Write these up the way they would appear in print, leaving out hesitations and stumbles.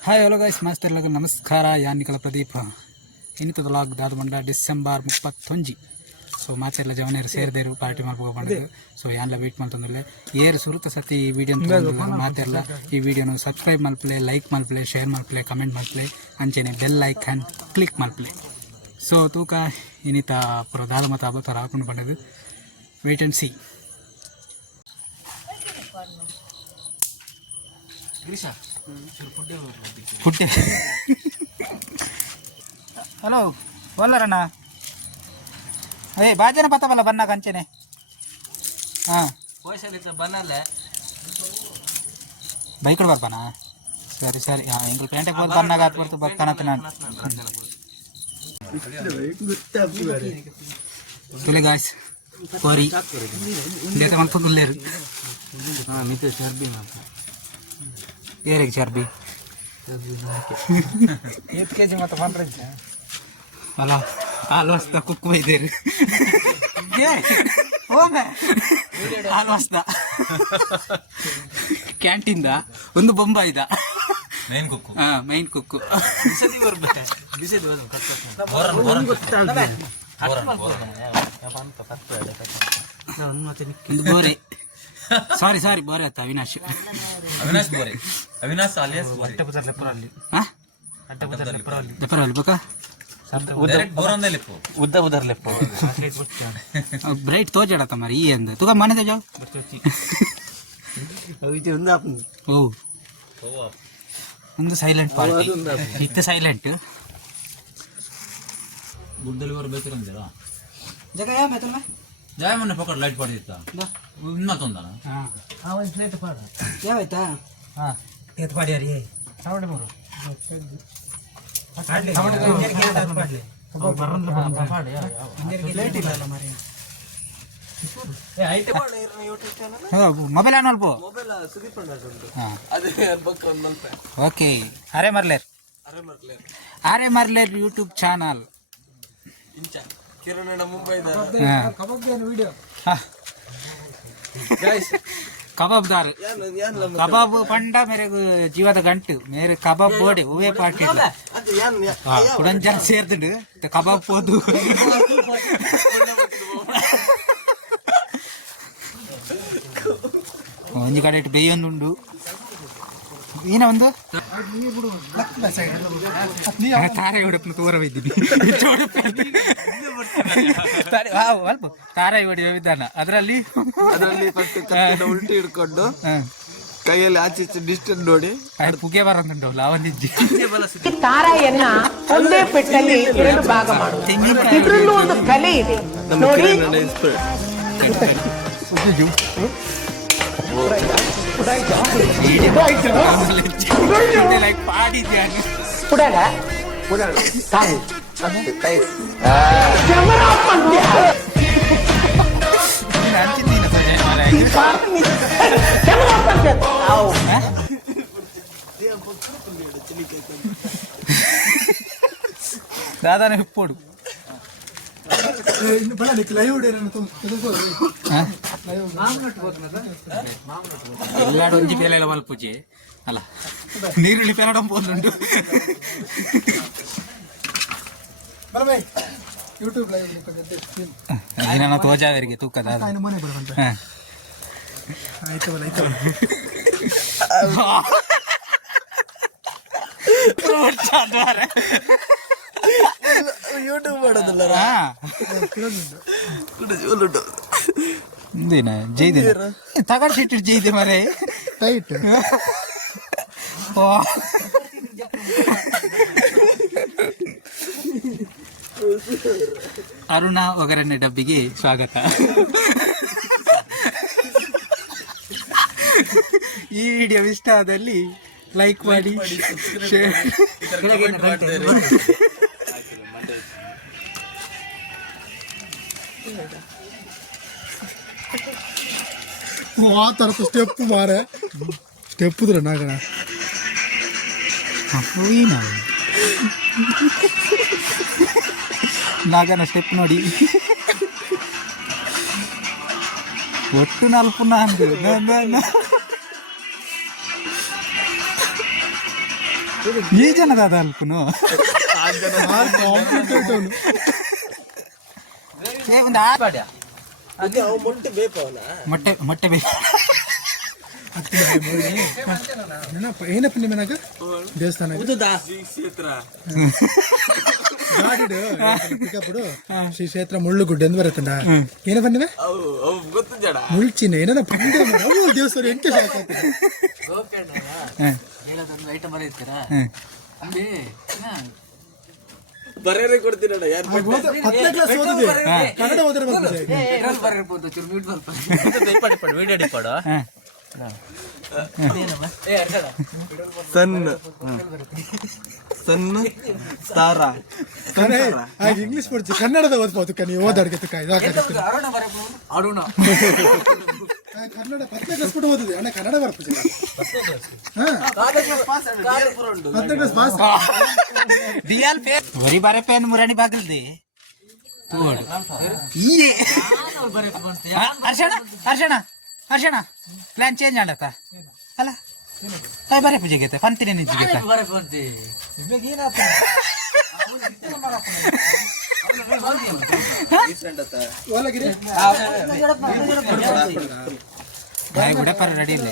Hi hello guys ಮಾಸ್ತರ್లకు ನಮಸ್ಕಾರ ಯಾನಿಕಲ Pradeep ಇನ್ನಿತ vlog ದಾದಮಂಡ December 31 so ಮಾತೆಲ್ಲ ಜವನೇರು ಸೇರಿದೇರು party ಮಾಡ್ಬೇಕು ಬಂದಿದ್ದು ಸೊ ಯಾನ್ಲ ವೇಟ್ ಮಾಡ್ತಂದ್ರೆ ಏರು ಸುರುತ ಸತಿ ಈ ವಿಡಿಯೋ ಮಾತೆಲ್ಲ ಈ ವಿಡಿಯೋನು ಸಬ್ಸ್ಕ್ರೈಬ್ ಮಲ್ಪ್ಲೆ ಲೈಕ್ ಮಲ್ಪ್ಲೆ ಶೇರ್ ಮಲ್ಪ್ಲೆ ಕಮೆಂಟ್ ಮಲ್ಪ್ಲೆ ಅಂಚೆನೆ ಬೆಲ್ ಐಕಾನ್ ಕ್ಲಿಕ್ ಮಲ್ಪ್ಲೆ ಸೊ ತೂಕ ಇನ್ನಿತ ಪುರ ದಾದ ಮತ್ತು ಅಬತ್ತರ ಹಾಕೊಂಡು ಬಂದದ್ದು ವೇಟ್ ಆ್ಯಂಡ್ ಸಿ ಪುಟ್ಟೆ ಹಲೋ ಒಲ್ಲರಣ್ಣ ಅದೇ ಬಾಜನ ಪತ್ತವಲ್ಲ ಬನ್ನ ಕಂಚೆನೆ ಹಾಂ ಬನ್ನಲ್ಲ ಬೈಕಡೆ ಬರ್ಬಾನ ಸರಿ ಸರಿ ಹಾಂ ಎಂಗ್ಳು ಪೇಂಟೆಗೆ ಹೋಗಿ ಬನ್ನಾಗ ಹತ್ತು ಬರ್ತು ಬರ್ತಾನತ್ತ ನಾನು ತುಲೆ ಗಾಯ್ಸ್ ಕೋರಿ ಲೇತ ಮಲ್ಪುಲ್ಲೇರು ಹಾಂ ಮಿತ್ರ ಚರ್ಬಿ ಏರಿಗೆ ಚರ್ಬಿ 8 kg ಮತ್ತೆ ಬಂದ್ರಂತ ಅಲ್ಲ ಹಾಲು ಹಸ್ತ ಕುಕ್ಕು ಬೈದೇರು ಹಾಲು ಹಸ್ತ ಕ್ಯಾಂಟೀನ್ದ ಒಂದು ಬೊಂಬಾಯಿದ ಮೈನ್ ಕುಕ್ಕು ಮೈನ್ ಕುಕ್ಕು ಬೋರೆ ಸಾರಿ ಬೋರೆ ಆಯ್ತಾ ಅವಿನಾಶ್ ಬೋರೆ ಅವಿನಾಶ್ ಅಲಿಯಾಸ್ ಬೋರೆ ಲೆಪ್ಪರಲ್ಲಿ ಬೇಕಾ ಉದ್ದ ಲೆಪ್ಪ ಬ್ರೈಟ್ ತೋಜಾಡತ್ತ ಮರಿ ಈ ಅಂದ ತುಗ ಮನೆ ಜಾವ್ ಓ ಒಂದು ಸೈಲೆಂಟ್ ಪಾರ್ಟಿ ಇತ್ತು ಸೈಲೆಂಟ್ ಬುಡ್ಡಲ್ಲಿ ಬರಬೇಕಂದಿರಾ ಜಗ ಯಾ ಮೇತಲ್ಲ ಜಾಯ ಮೊನ್ನೆ ಪಕಡ್ ಲೈಟ್ ಪಡೆದಿತ್ತ ಇನ್ನೊಂದನ ಹಾಂ ಒಂದು ಲೈಟ್ ಪಾಡ ಯಾವಾಯ್ತಾ ಹಾಂ ಏತ್ ಪಾಡ್ಯಾರಿ ಸಾವಿರ ಮೂರು ಮೊಬೈಲ್ ಆನ್ ಅಲ್ಪ ಓಕೆ ಅರೆ ಮರ್ಲೇರ್ ಯೂಟ್ಯೂಬ್ ಚಾನಲ್ ಕಬಾಬ್ದಾರ್ ಕಬಾಬ್ ಪಂಡ ಮೇರೆ ಜೀವದ ಗಂಟು ಮೇರೆ ಕಬಾಬ್ ಬೋಡೆ ಹೂವೇ ಪಾರ್ಟಿ ಕುಡನ್ ಜನ ಸೇರ್ದುಂಡು ಕಬಾಬ್ ಪೋದು ಒಂಜಿ ಕಡೆ ಇಟ್ಟು ಬೇಯೊಂದುಂಡು ಏನ ಒಂದು ತಾರಾಯಿ ಹೊಡಪ್ನ ತೋರವಿದ್ದೀನಿ ಅಲ್ಪ ತಾರಾಯಿ ಹೊಡಿ ವಿಧಾನ ಅದರಲ್ಲಿ ಉಲ್ಟಿ ಹಿಡ್ಕೊಂಡು ಕೈಯಲ್ಲಿ ಆಚೆ ಡಿಸ್ಟೆನ್ಸ್ ನೋಡಿ ಪುಗೆ ಬರಂದುಂಟು ಲಾವಂದಿಜ್ಜಿ ತಾರಾಯನ್ನ ಒಂದೇ ಪೆಟ್ಟಲ್ಲಿ ಎರಡು ಭಾಗ ಮಾಡುವುದು ಇದರಲ್ಲೂ ಒಂದು ಕಲೆ ಇದೆ ನೋಡಿ దాదాపు ఇప్పుడు ಎಲ್ಲಾಡು ಒಂಜಿ ಪೇಲೆಲ್ಲ ಮಲ್ಪುಜೆ ಅಲ್ಲ ನೀರುಳ್ಳಿ ಪೇರಡಂ ಪೋದುಂಡು ನಾನು ತೋಜಾವರಿಗೆ ತೂಕದ ಯೂಟ್ಯೂಬ್ ಮಾಡೋದಲ್ಲ ಇಂದೇನ ಜೈದೆ ತಗಡ್ ಸಿಟ್ಟು ಜೈದೆ ಮರೆ ಟೈಟ್ ಅರುಣ ಒಗ್ಗರಣೆ ಡಬ್ಬಿಗೆ ಸ್ವಾಗತ. ಈ ವಿಡಿಯೋ ಇಷ್ಟ ಆದಲ್ಲಿ ಲೈಕ್ ಮಾಡಿ ಶೇರ್ ಆ ಥರದ ಸ್ಟೆಪ್ ಮಾರೆ ಸ್ಟೆಪ್ ಇದ್ರೆ ನಾಗಣ ನಾಗನ ಸ್ಟೆಪ್ ನೋಡಿ ಒಟ್ಟು ನಾಲ್ಕು ಅಂದು ಈ ಜನದ ಅದ ಅಲ್ಪನು ಮೊಟ್ಟೆ ಮೊಟ್ಟೆ ಬೇಕು ಏನಪ್ಪ ನಿಮ್ಮನಾಗ ದೇವಸ್ಥಾನ ಪಿಕప్పుడు ಶ್ರೀ ಕ್ಷೇತ್ರ ಮುಳ್ಳುಗುಡ್ಡೆ ಎಂದು ಬರುತ್ತಂಡ ಏನ ಬಂದಿವೆ ಮುಳ್ಚಿನ ಏನ ಪಂಡ ದೇವಸ್ಥಾನ ಎಂತ ಬರೆಯರೆ ಕೊಡ್ತೀನಣ್ಣ ಯಾರು 10ನೇ ಕ್ಲಾಸ್ ಓದಿದೆ ಕನ್ನಡ ಓದಿರಬೇಕು ವಿಡಿಯೋ ಡಿಪಾಡು ಸಣ್ಣ ಸಣ್ಣ ತಾರ ಆಗ ಇಂಗ್ಲಿಷ್ ಪಡ್ತಿ ಕನ್ನಡದ ಓದ್ಬೋದು ನೀವು ಓದಾಡ್ಗೆ ಕನ್ನಡ 10ನೇ ಕ್ಲಾಸ್ ಬಿಟ್ಟು ಓದಿದೆ ಅಣ್ಣ ಕನ್ನಡ ಬರ್ತದೆ 10ನೇ ಕ್ಲಾಸ್ ಪಾಸ್ ವರಿ ಬಾರೆ ಪೇನ್ ಮುರಾಣಿ ಬಾಗಿಲ್ದೆ ಹರ್ಷಣ ಹರ್ಷಣ ಹರ್ಷಣ ಪ್ಲಾನ್ ಚೇಂಜ್ ಮಾಡತ್ತ ಅಲ್ಲ ಬರೇ ಪೂಜೆಗೆ ಪಂತಿನೇ ನಿಂತಿಗೆ ಕೂಡ ಪರ ರೆಡಿ ಇಲ್ಲ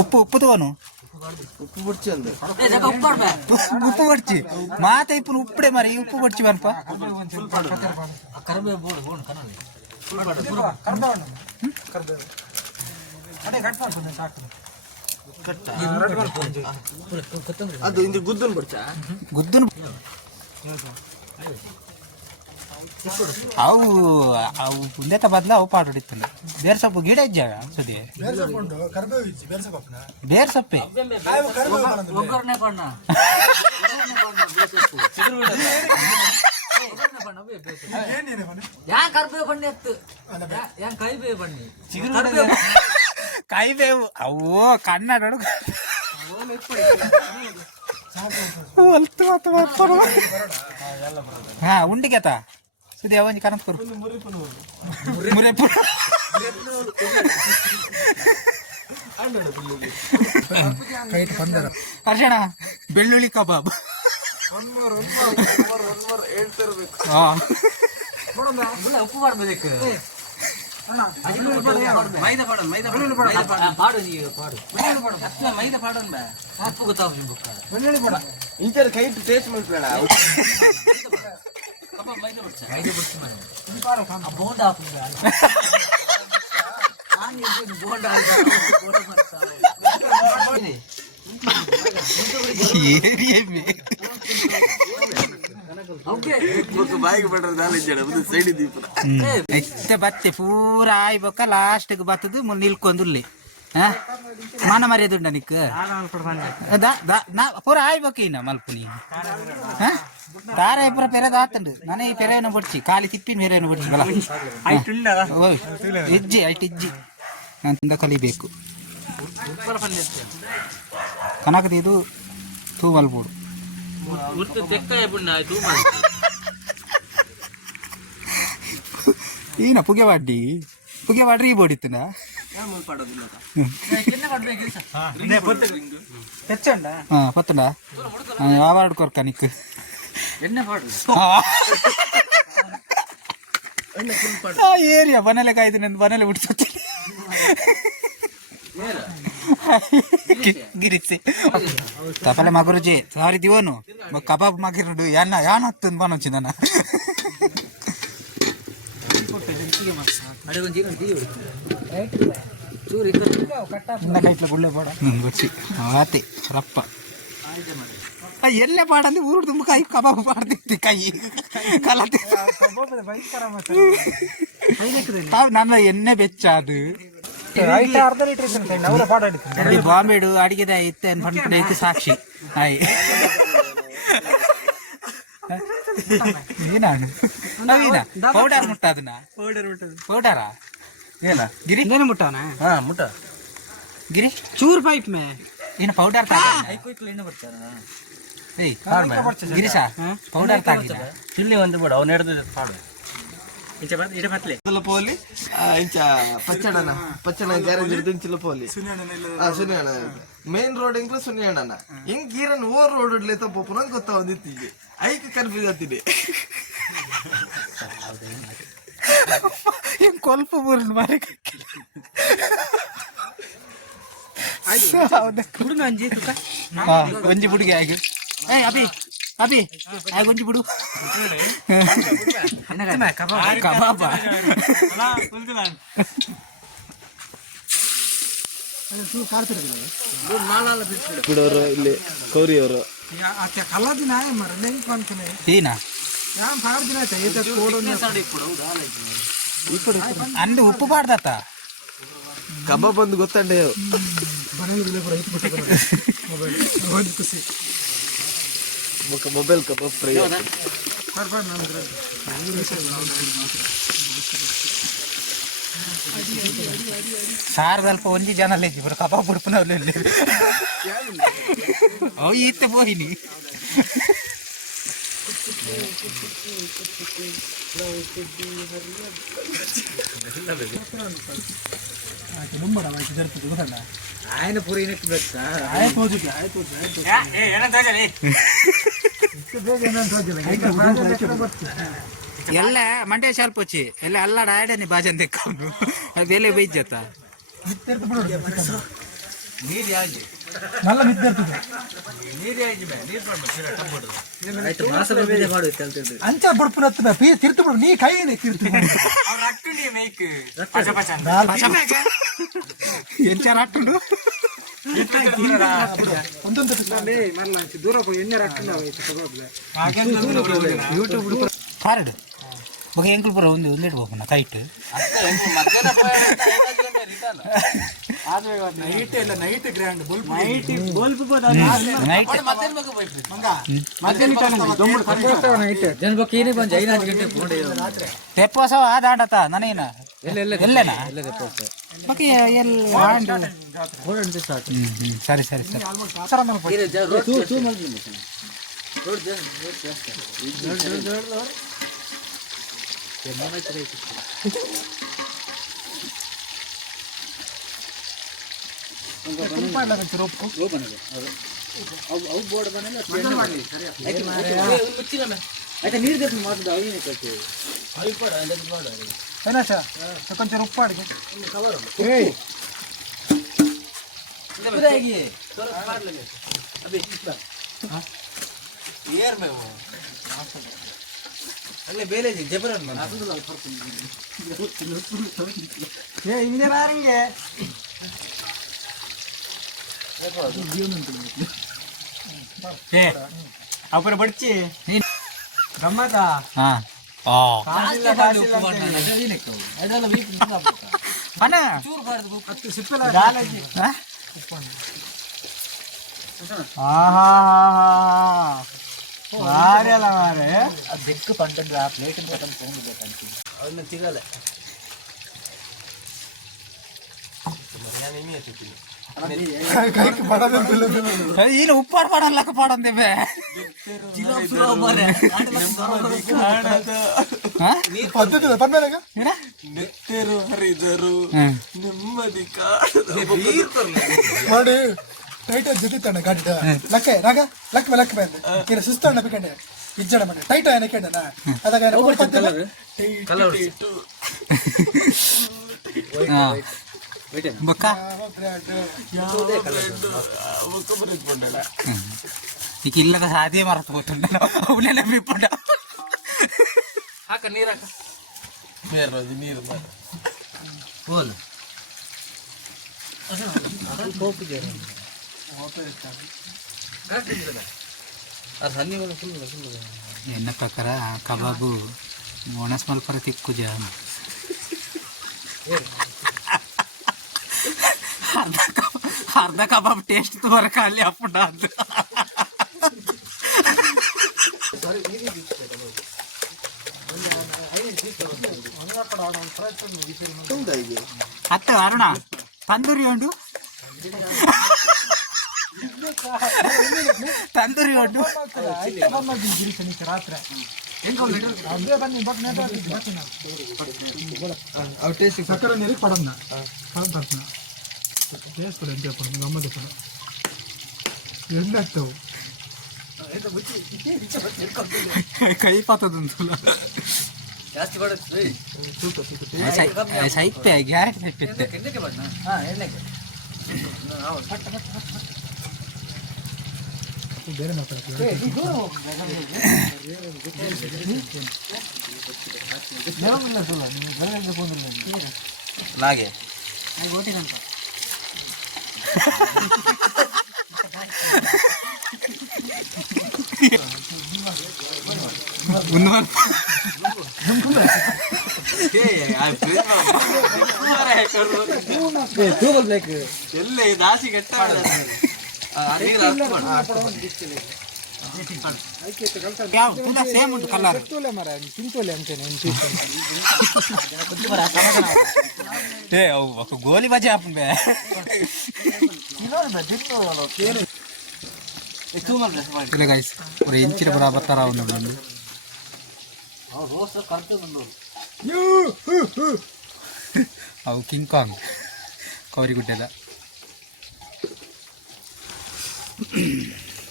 ಉಪ್ಪು ಉಪ್ಪು ತಗೋನು ಉಪ್ಪು ಬಿಡ್ಚಿ ಅಂದ ಉಪ್ಪು ಬಡ್ಚಿ ಮಾತ ಇಪ್ಪು ಉಪ್ಪಡೆ ಮಾರಿ ಉಪ್ಪು ಬಡ್ಚಿ ಬರ್ಪ ಅದು ಇಂದು ಗುದ್ದನ್ ಬಿಡ್ಚ ಗುದ್ದನ್ ಅವು ಅವು ಮುಂದೆ ಬದಲ ಅವು ಪಾಡು ಹೊಡಿತಲ್ಲ ಬೇರೆ ಸೊಪ್ಪು ಗಿಡ ಇದ್ದಾಗ ಸದಿ ಬೇರೆ ಸೊಪ್ಪೆ ಕೈಬೇವು ಅವು ಕನ್ನಡ ಹಾ ಉಂಡಿಗೆತ ಸುದ್ದಿ ಅವಂಜಿ ಕನಸ್ಕರು ಮುರೇಪುರ ಹರ್ಷಣ ಬೆಳ್ಳುಳ್ಳಿ ಕಬಾಬ್ ಉಪ್ಪು ಮಾಡ್ಬೇಕು ಮೈದಾ ಪಾಡೋಣ ಉಪ್ಪು ಗೊತ್ತಾಗ ಇಂಚರ ಕೈ ಟೇಸ್ಟ್ ಮಾಡ್ಬೇಡ ಬೋಂಡ ಬಾಯಿಗೆ ಬಿಡ್ರೆ ನಾಳೆ ಸೈಡ್ ಎತ್ತ ಬತ್ತೆ ಪೂರ ಆಯ್ಬೇಕ ಲಾಸ್ಟ್ಗೆ ಬತ್ತದು ನಿಲ್ಕೊಂದುಲ್ಲಿ ಮಾನ ಮರ್ಯಾದುಂಡ ನಿಕ್ ಪೂರ ಆಯ್ಬೇಕು ಇನ್ನ ಮಲ್ಪುನಿ ತಾರ ಪೂರ ಪೆರೆದ ಆತಂಡು ನಾನೇ ಈ ಪೆರೆಯನ್ನು ಬಡ್ಚಿ ಖಾಲಿ ತಿಪ್ಪಿನ ಪೆರೆಯನ್ನು ಬಡ್ಚಿಗಲ್ಲ ಇಜ್ಜಿ ಐಟ್ ಇಜ್ಜಿ ನಂದ ಕಲಿಬೇಕು ಕನಕದ ಇದು ತೂ ಮಲ್ಬೋದು ಈನ ಪುಗೆ ಬಾಡ್ರಿ ಈ ಬೋಡಿತ್ತನ ಪತ್ತಂಡ ಯಾವಾರ್ಡ್ ಕೊರ್ಕ ನಿಕ್ ಏರಿಯಾ ಬನಲೆ ಕಾಯ್ದು ನಂದು ಬನಲೆ ಬಿಡ್ಸತ್ತೆ ಗಿರಿಸಿ ತಪಲೆ ಮಗುರುಜಿ ಸಾರಿ ದಿವನು ಕಬಾಬ್ ಮಗಿರುಡು ಯಾನ ಹತ್ತಂದು ಬನೊಚ್ಚಿದನ ಗುಳ್ಳೆ ಪಾಡ ಬಚ್ಚಿ ಆತೆ ರಪ್ಪ ಎಲ್ಲೇ ಪಾಡಂದ್ರೆ ಊರು ತುಂಬ ಕೈ ಕಬಾಬ್ ಪಾಡ್ತಿತ್ತು ಕೈ ಕಲತೆ ನನ್ನ ಎಣ್ಣೆ ಬೆಚ್ಚ ಅದು ಬಾಂಬೆಡು ಅಡಿಗೆದ ಇತ್ತೆ ಅನ್ಕೊಂಡ್ರೆ ಸಾಕ್ಷಿ ಆಯ್ ಏನಾನು ಪೌಡರ್ ಮುಟ್ಟ ಅದನ್ನ ಪೌಡರಾ ಏನ ಗಿರಿ ಮುಟ್ಟವನ ಮುಟ್ಟ ಗಿರಿ ಚೂರ್ ಪೈಪ್ ಮೇ ಏನು ಪೌಡರ್ ಗಿರೀಶ ಪೌಡರ್ ತಾಗಿದ ಚಿಲ್ಲಿ ಒಂದು ಬಿಡು ಅವ್ನು ಹಿಡಿದ ಪಾಡು ಪೋಲಿ ಇಂಚ ಪಚ್ಚಡನ ಗ್ಯಾರೇಜ್ ಚಿಲ್ಲ ಪೋಲಿ ಸುನಿ ಮೇನ್ ರೋಡ್ ಹೆಂಗ್ ಸುನಿ ಅಣ್ಣ ಹೆಂಗ್ ಈರನ್ ಓವರ್ ರೋಡ್ ಇಡ್ಲೇತ ಪೋಪು ನಂಗೆ ಗೊತ್ತಾವಂದಿತ್ತೀಗೆ ಐಕ್ ಕನ್ಫ್ಯೂಸ್ ಆಗ್ತಿದೆ ಹೆಂಗ್ ಕೊಲ್ಪ ಬೂರ್ಣ ಮಾರಿ ಒಂಜಿ ಬುಡಿಗೆ ಆಗಿ ಅಭಿ ಅಭಿ ಆಗ ಒಂಜಿ ಬಿಡು ಕಬಾಬ ಬಿಡೋರು ಇಲ್ಲಿ ಕೌರಿಯವರು ಕಲ್ಲದಿನ ಮರ ನೆಂಗ್ ಕಾಣ್ತಾನೆ ಏನ ಅಂದು ಉಪ್ಪು ಬಾರ್ದತ್ತ ಕಬಾಬ್ ಒಂದು ಗೊತ್ತಂಡೆ ಮೊಬೈಲ್ ಕಬಾಬ್ ಫ್ರೈ ಸಾರ್ ಸ್ವಲ್ಪ ಒಂಜಿ ಜನ ಇಬ್ಬರು ಕಬಾಬ್ ಬಿಡ್ಪನವ್ರು ಅವು ಈತೆ ಹೋಗಿನಿ ఆయన పూరి ಎಲ್ಲ ಮಂಡ್ಯ ಶಾಲ್ಪ వచ్చి ಎಲ್ಲ ಅಲ್ಲಾಡ ಆಡನಿ ಬಾಜನ್ ತೆಕ್ಕೊಂಡು ಅದು ಎಲೆ ಬೈಜತ್ತ నల్ల మిద్దెర్తుంది ಅಂಚ ಬುಡ್ಪುನತ್ತ ತಿರ್ತು ಬಿಡು ನೀ ಕೈನೇ ತಿರ್ತು ಎಂಚಾರ ಹಾಕ್ಕೊಂಡು ಒಂದೊಂದು ದೂರ ಎಣ್ಣೆ ಯೂಟ್ಯೂಬ್ ಹಾರಡು ಬಗೆ ಎಂಕಲ್ ಪುರ ಒಂದು ಒಂದಿಡ್ಬೇಕು ಕೈಟ್ ನೈಟ್ ಎಲ್ಲ ನೈಟ್ ಗ್ರ್ಯಾಂಡ್ ತೆಪ್ಪೋಸವ ಆದಾಡತ ನನಗೇನ ಎಲ್ಲೇನಾ ಸರಿ ಸರಿ ಸರಿ కొంచెం ఉప్పు అడిగి ఇంజనీరింగ్ ಅಪ್ಪರ ಬಡ್ಚಿ ಗಮ್ಮತ ಮಾರಲ್ಲ ಮಾರೆ ದೆಕ್ಕು ಪಂಟು ಆ ಪ್ಲೇಟ್ ಅದನ್ನ ಸಿಗಲ್ಲ ఈయన ఉప్పాడు పడాలి లెక్క పడం దేవే ನೆತ್ತರು ಹರಿದರು ನೆಮ್ಮದಿ వాడు టైట్ జుగితాడు గడ్డ లెక్క రాగా లెక్క లెక్క పోయింది సుస్తాడు పికండి ఇచ్చాడు మన టైట్ ఆయన ఎక్కండి అదగా ಬೊಕ್ಕ ಈಗ ಇಲ್ಲದ ಸಾಧ್ಯ ಮರತು ಗೊತ್ತುಂಟ ಅವನೇ ನಂಬಿಕೊಂಡ ಹಾಕ ನೀರು ಹಾಕ ನೀರು ಹೋಲ್ ಎನ್ನ ಪ್ರಕಾರ ಕಬಾಬು ಒಣಸ್ ಮಲ್ಪರ ತಿಕ್ಕು ಜಾಮ ಅರ್ಧ ಕಬಾಬ್ ಟೇಸ್ಟ್ ಬರಕಾಲಿ ಅಪ್ಪುಡ ಅಂತ ಅತ್ತ ಅರುಣ ತಂದೂರಿ ಉಂಡು ತಂದೂರಿ ಉಂಡು ರಾತ್ರಿ సక్కర నీరు పడన్నా టేస్ట్ కూడా ఎంత పడుతుంది గమ్మది కూడా ಎಣ್ಣತ್ತವು ಕೈ ಪಾತದಂತು ಜಾಸ್ತಿ ಕೊಡುತ್ತೆ ಸೈಪೆ ಗ್ಯಾರಂಟಿ ಸೈಪೆ ಎಣ್ಣೆಗೆ ಬಣ್ಣ ಹಾ ಎಣ್ಣೆಗೆ ಬೇರೆ ಮಾತಾಡ್ತೀವಿ ಲಾಗೆ ಎಲ್ಲ ದಾಸಿ ಕೆಟ್ಟ ಸೇಮ್ ಉಂಟು ಕಲರ್ ಗೋಲಿ ಬಜೆ ಹಾಪನ್ ಬೇ ಇಲ್ಲ ಗೈಸ್ ஒரு ಇಂಚಿನ ಬರಾಬರ್ ತರ ಒಂದು ಅವು ಕಿಂಗ್ ಕಾಂಗ್ ಕವರಿಗುಡ್ಡೆದ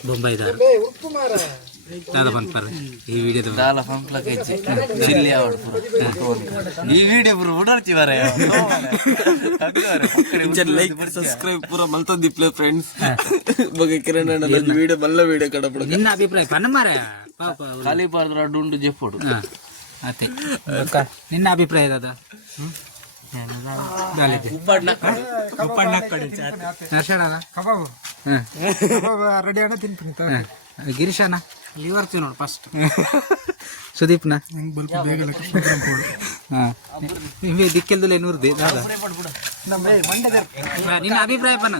ಬೊಂಬೈ ದಾದ ಬಂದ್ಪಾರೆ ಈ ವಿಡಿಯೋದ ದಾಲ ಪಂಪ್ಲಕ್ಕೆ ಚಿಲ್ಲಿ ಈ ವಿಡಿಯೋ ಪೂರ ಉಡರ್ತಿ ವರ ಲೈಕ್ ಸಬ್ಸ್ಕ್ರೈಬ್ ಪೂರ ಮಲ್ತೊಂದಿಪ್ಲೆ ಫ್ರೆಂಡ್ಸ್ ಬಗ್ಗೆ ಕಿರಣ್ ಅಣ್ಣ ವಿಡಿಯೋ ಮಲ್ಲ ವಿಡಿಯೋ ಕಡಪಡ ನಿನ್ನ ಅಭಿಪ್ರಾಯ ಪನ್ನ ಮಾರ ಖಾಲಿ ಪಾರ್ದ್ರ ಡುಂಡು ಜೆಪ್ಪುಡು ಅತ್ತೆ ನಿನ್ನ ಅಭಿಪ್ರಾಯ ದಾದ ರೆಡಿ ಆಗ ತಿನ್ತೀನಿ ಗಿರೀಶನ ಲಿವರ್ತೀವಿ ನೋಡಿ ಫಸ್ಟ್ ಸುದೀಪ್ನ ಸ್ವಲ್ಪ ಬೇಗ ದಿಕ್ಕೆಲ್ದಲ್ಲ ನೂರ್ದಿ ನಿನ್ನ ಅಭಿಪ್ರಾಯ ಪನ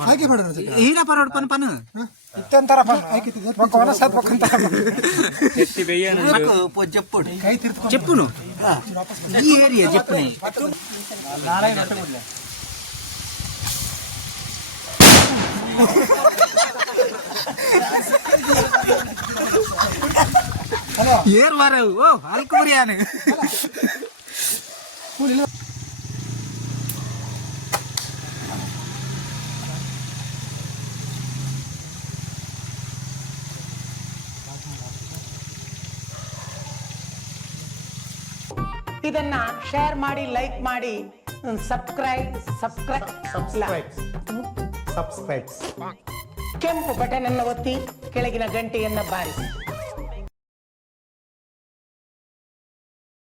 ಹಾಗೆ ಮಾಡೋದು ಹೀನ ಪರೋಡ್ ಪನ್ ಪನ್ ಇತ್ತಂತರ ಕೈ ತಿರ್ತು చెప్పును ఈ ఏరియా చెప్పునే ఏర్ వారావు ఓ అల్కురియాను ಇದನ್ನ ಶೇರ್ ಮಾಡಿ, ಲೈಕ್ ಮಾಡಿ, ಸಬ್ಸ್ಕ್ರೈಬ್ ಕೆಂಪು ಬಟನ್ ಅನ್ನು ಒತ್ತಿ ಕೆಳಗಿನ ಗಂಟೆಯನ್ನ ಬಾರಿಸಿ.